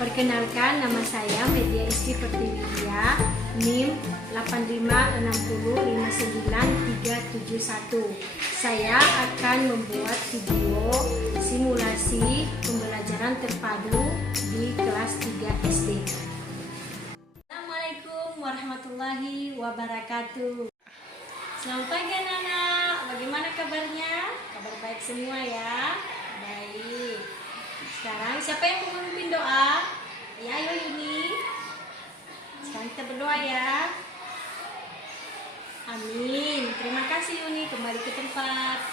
Perkenalkan, nama saya Media Isti Pertiwidia, NIM 856059371. Saya akan membuat video simulasi pembelajaran terpadu di kelas 3 SD. Assalamualaikum warahmatullahi wabarakatuh. Selamat pagi anak-anak, bagaimana kabarnya? Kabar baik semua ya? Baik. Sekarang siapa yang mau memimpin doa? Ya, ayo Yuni. Sekarang kita berdoa ya. Amin. Terima kasih Yuni, kembali ke tempat.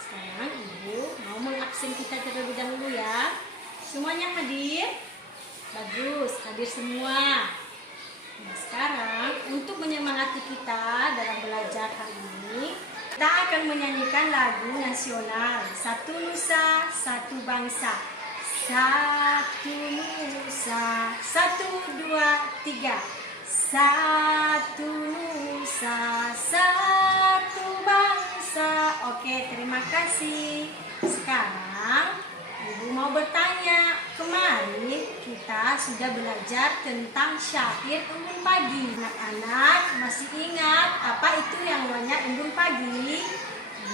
Sekarang Ibu mau mengabsen kita terlebih dahulu ya. Semuanya hadir? Bagus, hadir semua. Nah, sekarang untuk menyemangati kita dalam belajar hari ini, kita akan menyanyikan lagu nasional Satu Nusa, Satu Bangsa. Satu Nusa, 1, 2, 3. Satu Nusa, Satu Bangsa. Oke, terima kasih. Sekarang Ibu mau bertanya, kemarin kita sudah belajar tentang syair embun pagi. Anak-anak masih ingat apa itu yang namanya embun pagi?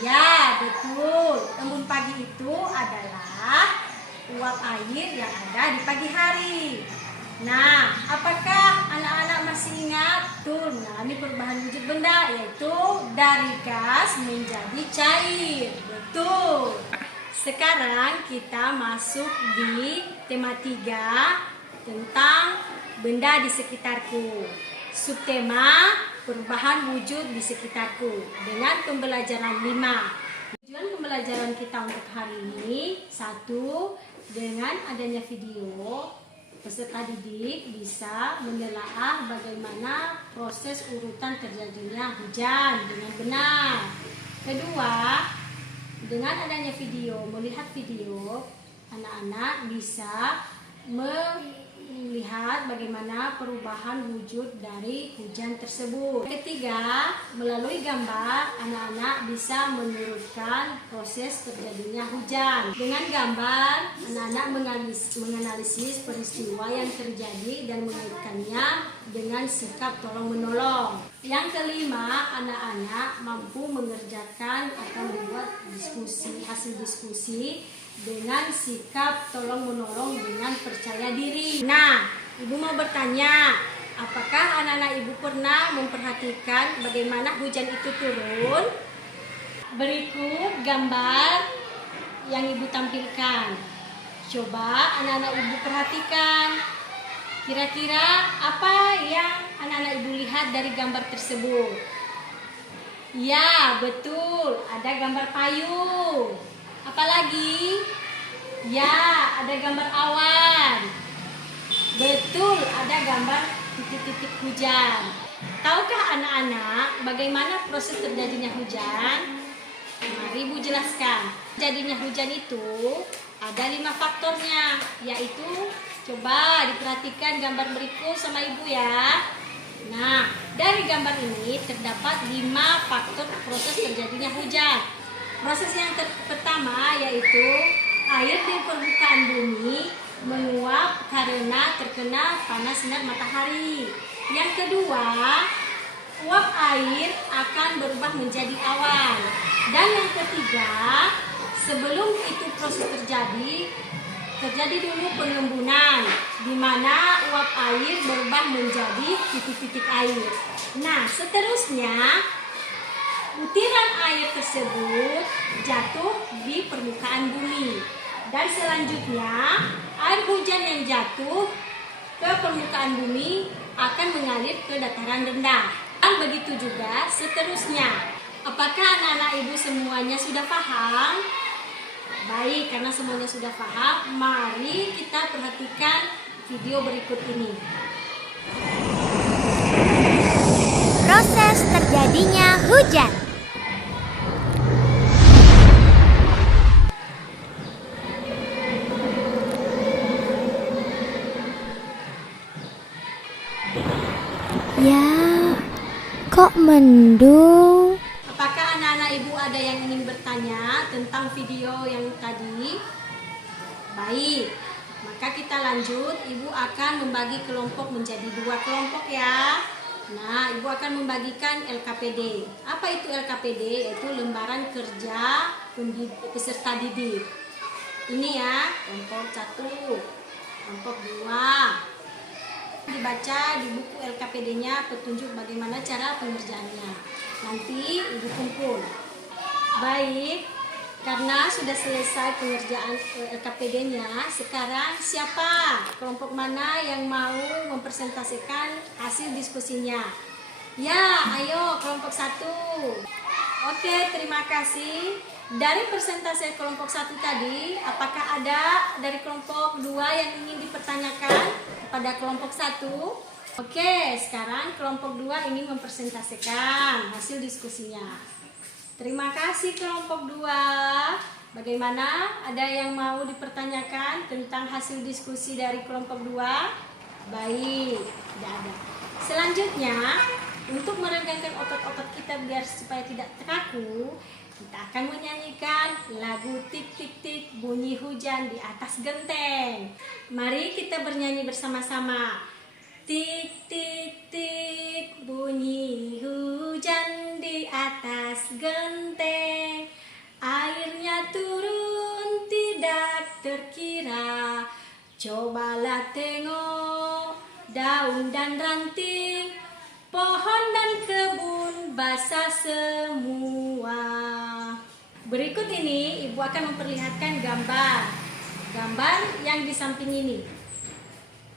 Ya, betul. Embun pagi itu adalah uap air yang ada di pagi hari. Nah, apakah anak-anak masih ingat? Betul, mengalami perubahan wujud benda, yaitu dari gas menjadi cair. Betul. Sekarang kita masuk di tema 3 tentang benda di sekitarku. Subtema perubahan wujud di sekitarku dengan pembelajaran 5. Tujuan pembelajaran kita untuk hari ini, 1, dengan adanya video, peserta didik bisa menelaah bagaimana proses urutan terjadinya hujan dengan benar. Kedua, dengan adanya video, melihat video, anak-anak bisa melihat bagaimana perubahan wujud dari hujan tersebut. Ketiga, melalui gambar, anak-anak bisa menurutkan proses terjadinya hujan. Dengan gambar, anak-anak menganalisis peristiwa yang terjadi dan mengaitkannya dengan sikap tolong-menolong. Yang kelima, anak-anak mampu mengerjakan atau membuat hasil diskusi dengan sikap tolong-menolong dengan percaya diri. Nah, Ibu mau bertanya, apakah anak-anak Ibu pernah memperhatikan bagaimana hujan itu turun? Berikut gambar yang Ibu tampilkan. Coba anak-anak Ibu perhatikan. Kira-kira apa yang anak-anak Ibu lihat dari gambar tersebut? Ya, betul. Ada gambar payung. Apalagi? Ya, ada gambar awan. Betul, ada gambar titik-titik hujan. Tahukah anak-anak bagaimana proses terjadinya hujan? Mari Ibu jelaskan. Terjadinya hujan itu ada 5 faktornya, yaitu coba diperhatikan gambar berikut sama Ibu ya. Nah, dari gambar ini terdapat 5 faktor proses terjadinya hujan. Proses yang pertama yaitu air di permukaan bumi menguap karena terkena panas sinar matahari. Yang kedua, uap air akan berubah menjadi awan. Dan yang ketiga, sebelum itu proses terjadi dulu pengembunan, di mana uap air berubah menjadi titik-titik air. Nah, seterusnya butiran air tersebut jatuh di permukaan bumi. Dan selanjutnya, air hujan yang jatuh ke permukaan bumi akan mengalir ke dataran rendah. Dan begitu juga seterusnya. Apakah anak-anak Ibu semuanya sudah paham? Baik, karena semuanya sudah paham, mari kita perhatikan video berikut ini. Proses terjadinya hujan. Ya, kok mendung? Apakah anak-anak Ibu ada yang ingin bertanya tentang video yang tadi? Baik, Maka kita lanjut, Ibu akan membagi kelompok menjadi 2 kelompok ya. Nah, Ibu akan membagikan LKPD. Apa itu LKPD? Yaitu lembaran kerja peserta didik. Ini ya, kelompok 1, kelompok 2. Dibaca di buku LKPD-nya petunjuk bagaimana cara pengerjaannya. Nanti Ibu kumpul. Baik, karena sudah selesai pengerjaan LKPD-nya, sekarang siapa? Kelompok mana yang mau mempresentasikan hasil diskusinya? Ya, ayo kelompok 1. Oke, terima kasih. Dari presentasi kelompok 1 tadi, apakah ada dari kelompok 2 yang ingin dipertanyakan kepada kelompok 1? Oke, sekarang kelompok 2 ingin mempresentasikan hasil diskusinya. Terima kasih kelompok 2. Bagaimana? Ada yang mau dipertanyakan tentang hasil diskusi dari kelompok 2? Baik, tidak ada. Selanjutnya, untuk meregangkan otot-otot kita biar supaya tidak terkaku, kita akan menyanyikan lagu tik tik tik bunyi hujan di atas genteng. Mari kita bernyanyi bersama-sama. Tik tik tik bunyi hujan di atas genteng, airnya turun tidak terkira. Cobalah tengok daun dan ranting, pohon dan kebun basah semua. Berikut ini Ibu akan memperlihatkan gambar yang di samping ini.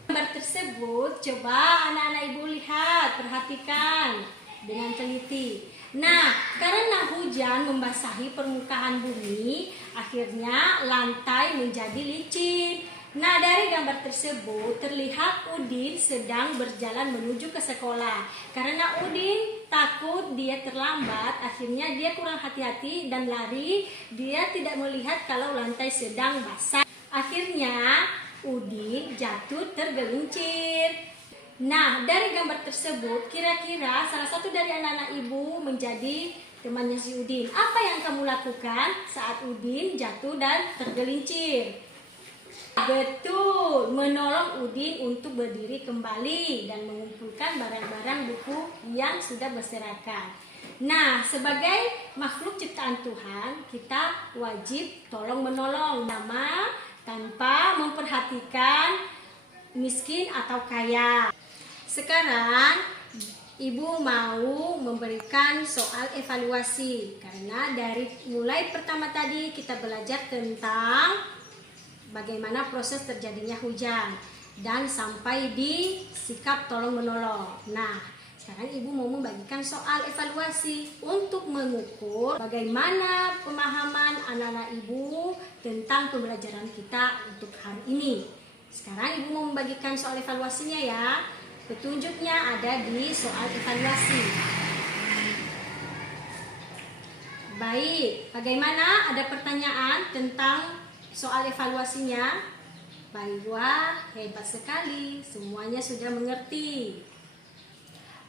Gambar tersebut coba anak-anak Ibu lihat, perhatikan dengan teliti. Nah, karena hujan membasahi permukaan bumi, akhirnya lantai menjadi licin. Nah, dari gambar tersebut terlihat Udin sedang berjalan menuju ke sekolah. Karena Udin takut dia terlambat, akhirnya dia kurang hati-hati dan lari. Dia tidak melihat kalau lantai sedang basah. Akhirnya Udin jatuh tergelincir. Nah, dari gambar tersebut kira-kira salah satu dari anak-anak Ibu menjadi temannya si Udin. Apa yang kamu lakukan saat Udin jatuh dan tergelincir? Betul, menolong Udin untuk berdiri kembali dan mengumpulkan barang-barang buku yang sudah berserakan. Nah, sebagai makhluk ciptaan Tuhan, kita wajib tolong-menolong tanpa memperhatikan miskin atau kaya. Sekarang Ibu mau memberikan soal evaluasi karena dari mulai pertama tadi kita belajar tentang bagaimana proses terjadinya hujan dan sampai di sikap tolong-menolong. Nah, sekarang Ibu mau membagikan soal evaluasi untuk mengukur bagaimana pemahaman anak-anak Ibu tentang pembelajaran kita untuk hari ini. Sekarang Ibu mau membagikan soal evaluasinya ya. Petunjuknya ada di soal evaluasi. Baik, bagaimana? Ada pertanyaan tentang soal evaluasinya? Baik, wah hebat sekali. Semuanya sudah mengerti.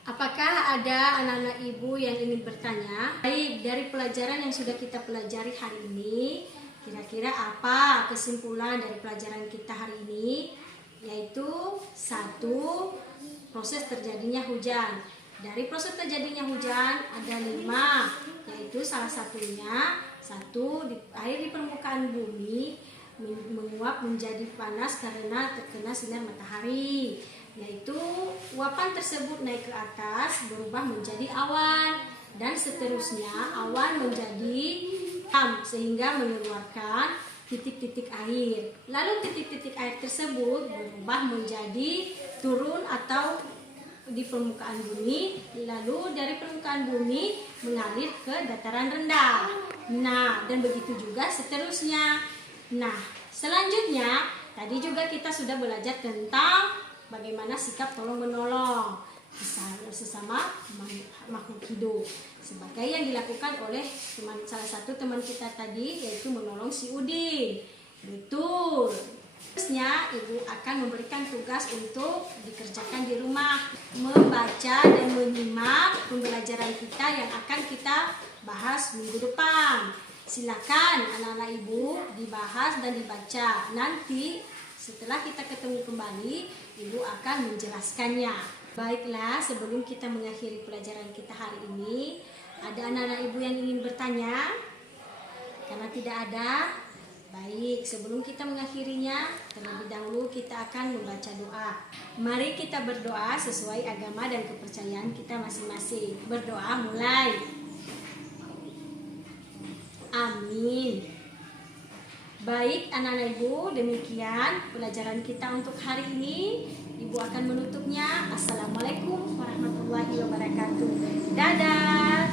Apakah ada anak-anak Ibu yang ingin bertanya? Baik, dari pelajaran yang sudah kita pelajari hari ini, kira-kira apa kesimpulan dari pelajaran kita hari ini? Yaitu 1. Proses terjadinya hujan. Dari proses terjadinya hujan ada 5, yaitu salah satunya 1. Air di permukaan bumi menguap menjadi panas karena terkena sinar matahari, yaitu uapan tersebut naik ke atas berubah menjadi awan dan seterusnya awan menjadi sehingga mengeluarkan titik-titik air. Lalu titik-titik air tersebut berubah menjadi turun atau di permukaan bumi, lalu dari permukaan bumi mengalir ke dataran rendah. Nah, dan begitu juga seterusnya. Nah, selanjutnya tadi juga kita sudah belajar tentang bagaimana sikap tolong-menolong sesama makhluk hidup sebagai yang dilakukan oleh salah satu teman kita tadi, yaitu menolong si Udin. Betul. Terusnya Ibu akan memberikan tugas untuk dikerjakan di rumah, membaca dan menyimak pembelajaran kita yang akan kita bahas minggu depan. Silakan anak-anak Ibu dibahas dan dibaca. Nanti Setelah kita ketemu kembali, Ibu akan menjelaskannya. Baiklah, sebelum kita mengakhiri pelajaran kita hari ini, ada anak-anak Ibu yang ingin bertanya? Karena tidak ada. Baik, sebelum kita mengakhirinya, terlebih dahulu kita akan membaca doa. Mari kita berdoa sesuai agama dan kepercayaan kita masing-masing. Berdoa mulai. Amin. Baik anak-anak Ibu, demikian pelajaran kita untuk hari ini. Ibu akan menutupnya. Assalamualaikum warahmatullahi wabarakatuh. Dadah.